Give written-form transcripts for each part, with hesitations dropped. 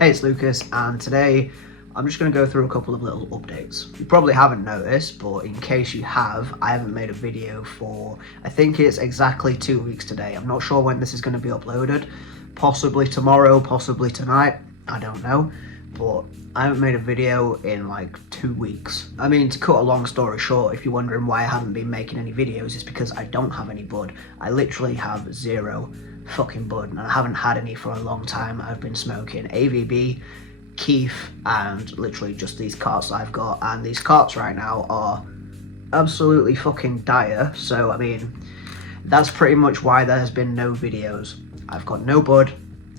Hey, it's Lucas, and today I'm just going to go through a couple of little updates. You probably haven't noticed, but in case you have, I haven't made a video for, I think it's exactly 2 weeks today. I'm not sure when this is going to be uploaded. Possibly tomorrow, possibly tonight, I don't know. But I haven't made a video in like 2 weeks. I mean, to cut a long story short, if you're wondering why I haven't been making any videos, it's because I don't have any bud. I literally have zero fucking bud, and I haven't had any for a long time. I've been smoking AVB, Keef, and literally just these carts I've got, and these carts right now are absolutely fucking dire. So I mean, that's pretty much why there has been no videos. I've got no bud,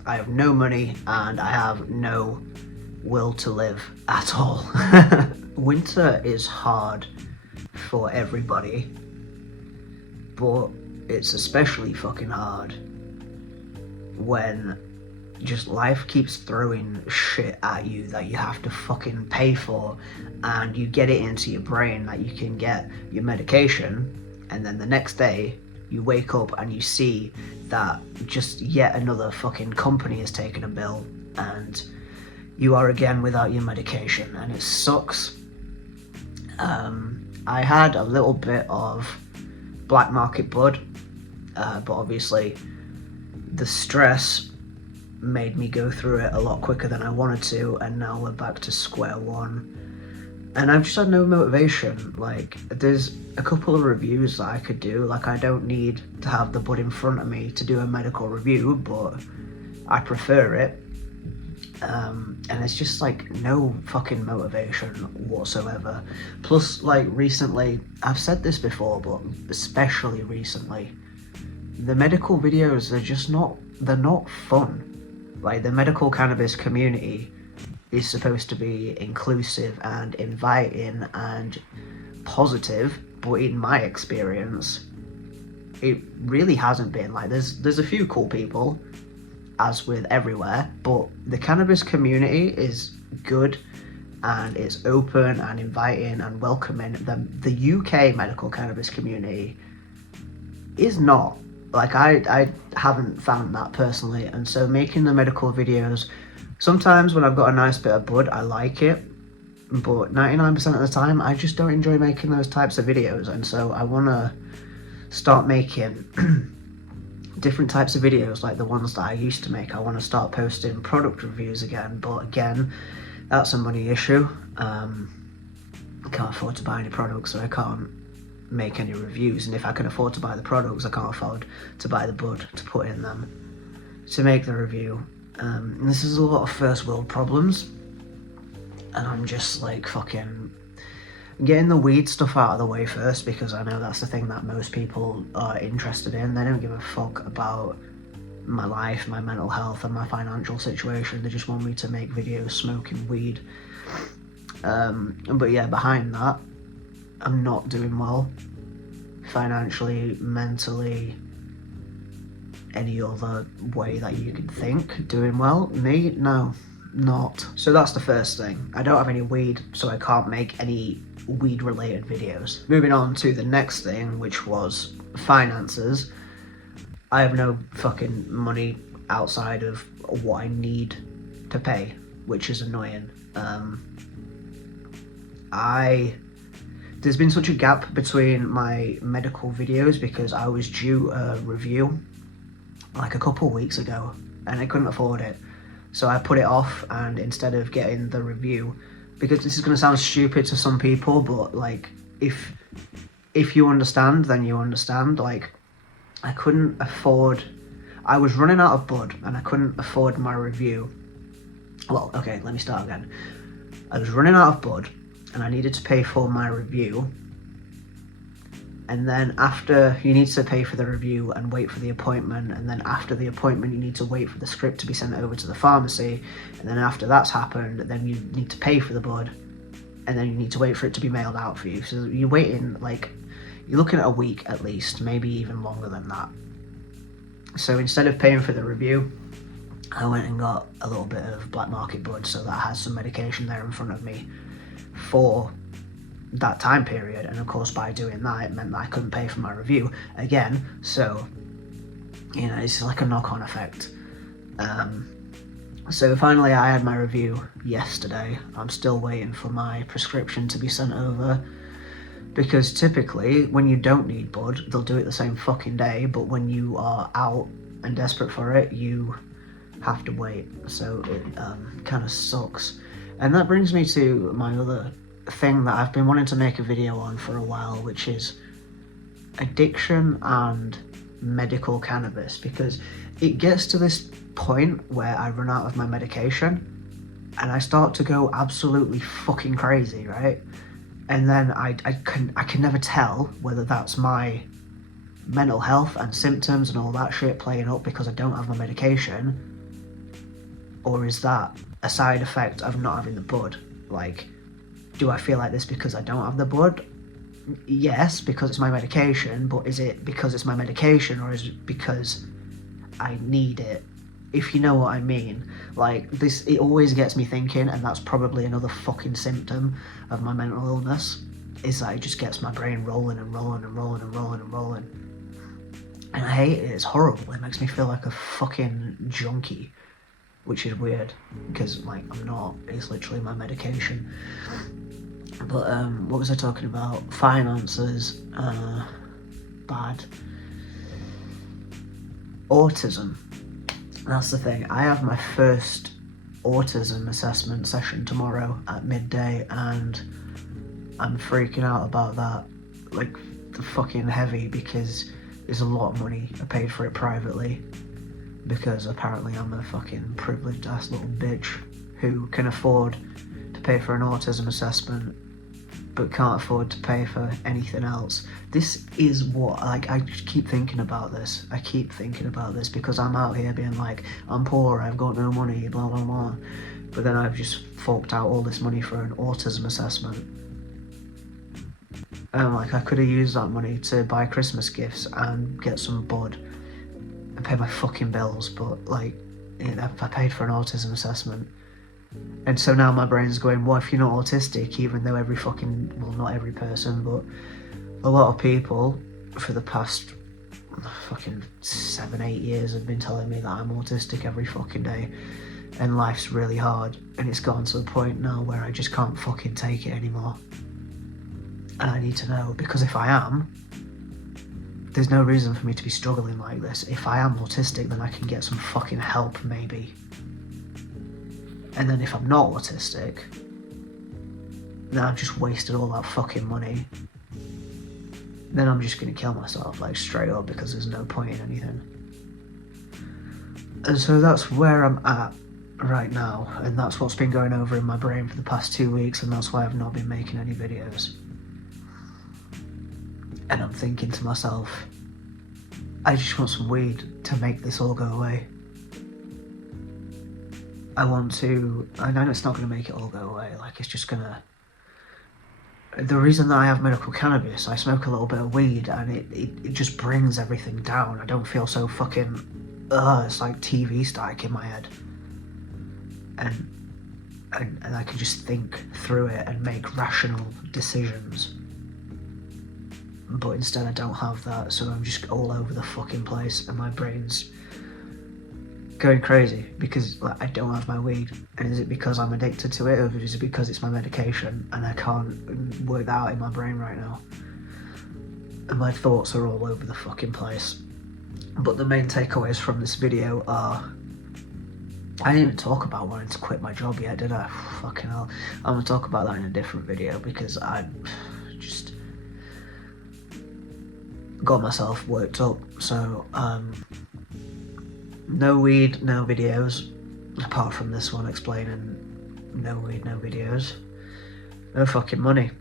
I have no money, and I have no will to live at all. Winter is hard for everybody, but it's especially fucking hard when just life keeps throwing shit at you that you have to fucking pay for, and you get it into your brain that you can get your medication, and then the next day you wake up and you see that just yet another fucking company has taken a bill and you are again without your medication, and it sucks. I had a little bit of black market bud, but obviously the stress made me go through it a lot quicker than I wanted to, and now we're back to square one. And I've just had no motivation. Like, there's a couple of reviews that I could do. Like, I don't need to have the bud in front of me to do a medical review, but I prefer it. And it's just like no fucking motivation whatsoever. Plus, like, recently, I've said this before, but especially recently, the medical videos they're not fun. Like, the medical cannabis community is supposed to be inclusive and inviting and positive, but in my experience, it really hasn't been. Like, there's a few cool people, as with everywhere, but the cannabis community is good and it's open and inviting and welcoming. The UK medical cannabis community is not. Like, I haven't found that personally, and so making the medical videos, sometimes when I've got a nice bit of bud, I like it, but 99% of the time I just don't enjoy making those types of videos, and so I want to start making different types of videos like the ones that I used to make. I want to start posting product reviews again, but again, that's a money issue. I can't afford to buy any products, so I can't make any reviews, and if I can afford to buy the products, I can't afford to buy the bud to put in them to make the review. And this is a lot of first world problems, and I'm just like fucking getting the weed stuff out of the way first, because I know that's the thing that most people are interested in. They don't give a fuck about my life, my mental health, and my financial situation. They just want me to make videos smoking weed. But yeah, behind that, I'm not doing well financially, mentally, any other way that you could think. Doing well? Me? No, not. So that's the first thing. I don't have any weed, so I can't make any weed related videos. Moving on to the next thing, which was finances. I have no fucking money outside of what I need to pay, which is annoying. There's been such a gap between my medical videos because I was due a review like a couple weeks ago and I couldn't afford it. So I put it off, and instead of getting the review, because this is going to sound stupid to some people, but like, if you understand, then you understand. Like, I was running out of bud and I couldn't afford my review. Well, okay, let me start again. I was running out of bud and I needed to pay for my review, and then after, you need to pay for the review and wait for the appointment, and then after the appointment you need to wait for the script to be sent over to the pharmacy, and then after that's happened, then you need to pay for the bud, and then you need to wait for it to be mailed out for you. So you're waiting, like, you're looking at a week at least, maybe even longer than that. So instead of paying for the review, I went and got a little bit of black market bud, so that I had some medication there in front of me for that time period. And of course, by doing that, it meant that I couldn't pay for my review again. So, you know, it's like a knock-on effect. So finally I had my review yesterday. I'm still waiting for my prescription to be sent over, because typically when you don't need bud, they'll do it the same fucking day, but when you are out and desperate for it, you have to wait. So it kind of sucks. And that brings me to my other thing that I've been wanting to make a video on for a while, which is addiction and medical cannabis, because it gets to this point where I run out of my medication and I start to go absolutely fucking crazy, right? And then I can never tell whether that's my mental health and symptoms and all that shit playing up because I don't have my medication, or is that a side effect of not having the bud? Like, do I feel like this because I don't have the bud? Yes, because it's my medication, but is it because it's my medication, or is it because I need it? If you know what I mean. Like, this, it always gets me thinking, and that's probably another fucking symptom of my mental illness, is that it just gets my brain rolling and rolling and rolling and rolling and rolling. And I hate it, it's horrible. It makes me feel like a fucking junkie, which is weird, because, like, I'm not. It's literally my medication. But, what was I talking about? Finances, bad. Autism. That's the thing. I have my first autism assessment session tomorrow at midday, and I'm freaking out about that, like, the fucking heavy, because there's a lot of money. I paid for it privately, because apparently I'm a fucking privileged ass little bitch who can afford to pay for an autism assessment but can't afford to pay for anything else. This is what, like, I just keep thinking about this. I keep thinking about this because I'm out here being like, I'm poor, I've got no money, blah blah blah. But then I've just forked out all this money for an autism assessment. And like, I could have used that money to buy Christmas gifts and get some bud and pay my fucking bills, but like, I paid for an autism assessment. And so now my brain's going, what if you're not autistic? Even though every fucking, well, not every person, but a lot of people for the past fucking 7-8 years have been telling me that I'm autistic every fucking day, and life's really hard, and it's gotten to the point now where I just can't fucking take it anymore. And I need to know, because if I am, there's no reason for me to be struggling like this. If I am autistic, then I can get some fucking help, maybe. And then if I'm not autistic, then I've just wasted all that fucking money. Then I'm just gonna kill myself, like, straight up, because there's no point in anything. And so that's where I'm at right now, and that's what's been going over in my brain for the past 2 weeks, and that's why I've not been making any videos. And I'm thinking to myself, I just want some weed to make this all go away. I know it's not going to make it all go away, like, it's just gonna... The reason that I have medical cannabis, I smoke a little bit of weed, and it just brings everything down. I don't feel so fucking... it's like TV static in my head. And I can just think through it and make rational decisions. But instead I don't have that, so I'm just all over the fucking place, and my brain's going crazy because, like, I don't have my weed. And is it because I'm addicted to it, or is it because it's my medication and I can't work that out in my brain right now? And my thoughts are all over the fucking place. But the main takeaways from this video are, I didn't even talk about wanting to quit my job yet, did I? Fucking hell. I'm gonna talk about that in a different video, because I just got myself worked up. So no weed, no videos, apart from this one explaining no weed, no videos. No fucking money,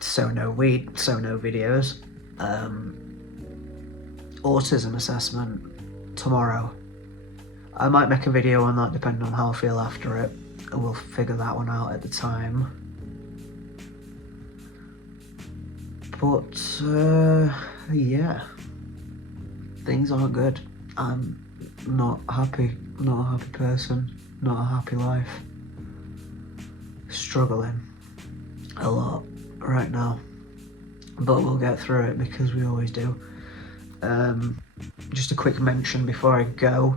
so no weed, so no videos. Autism assessment tomorrow. I might make a video on that depending on how I feel after it, and we'll figure that one out at the time. But yeah, things aren't good. I'm not happy, not a happy person, not a happy life. Struggling a lot right now, but we'll get through it because we always do. Just a quick mention before I go.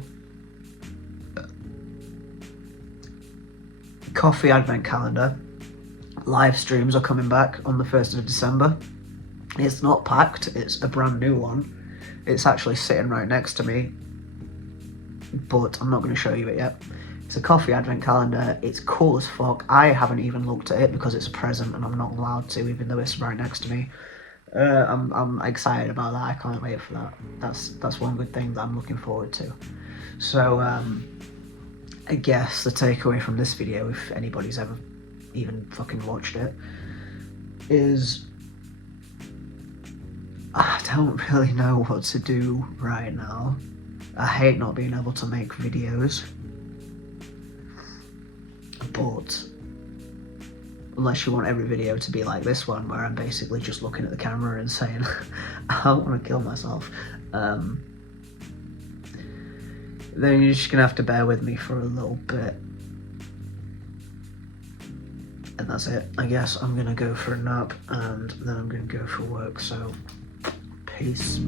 coffee advent calendar. Live streams are coming back on the 1st of December. It's not packed, it's a brand new one. It's actually sitting right next to me, but I'm not going to show you it yet. It's a coffee advent calendar. It's cool as fuck. I haven't even looked at it because it's a present and I'm not allowed to, even though it's right next to me. I'm excited about that. I can't wait for that. That's one good thing that I'm looking forward to. So I guess the takeaway from this video, if anybody's ever even fucking watched it, is I don't really know what to do right now. I hate not being able to make videos, but unless you want every video to be like this one, where I'm basically just looking at the camera and saying, I want to kill myself, then you're just gonna have to bear with me for a little bit. And that's it. I guess I'm gonna go for a nap and then I'm gonna go for work, so peace.